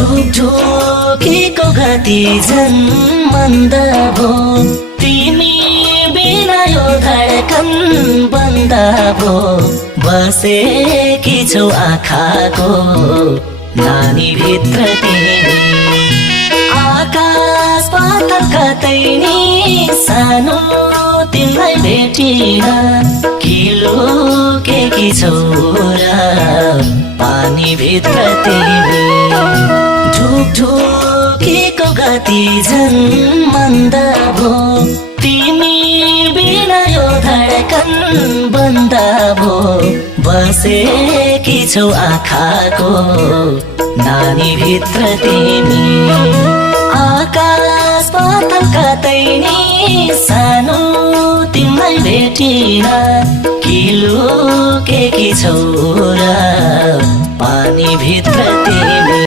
ढुकढुकीको गति झन् मन्द भो तिमी बिना यो धडकन बन्द भो बसेकी छौ आँखाको नानी भित्र तिमी आकाश पाताल कतै नि सानो तिमीलाई भेटिन लुकेकी छौ र पानी भित्र तिमी ढुकढुकीको गति झन् मन्द भो तिमी बिना यो धडकन बन्द भो बसेकी छौ आँखाको नानी भित्र तिमी आकाश पाताल कतै नि सानो तिमीलाई भेटिन लुकेकी छौ र पानी भित्र तिमी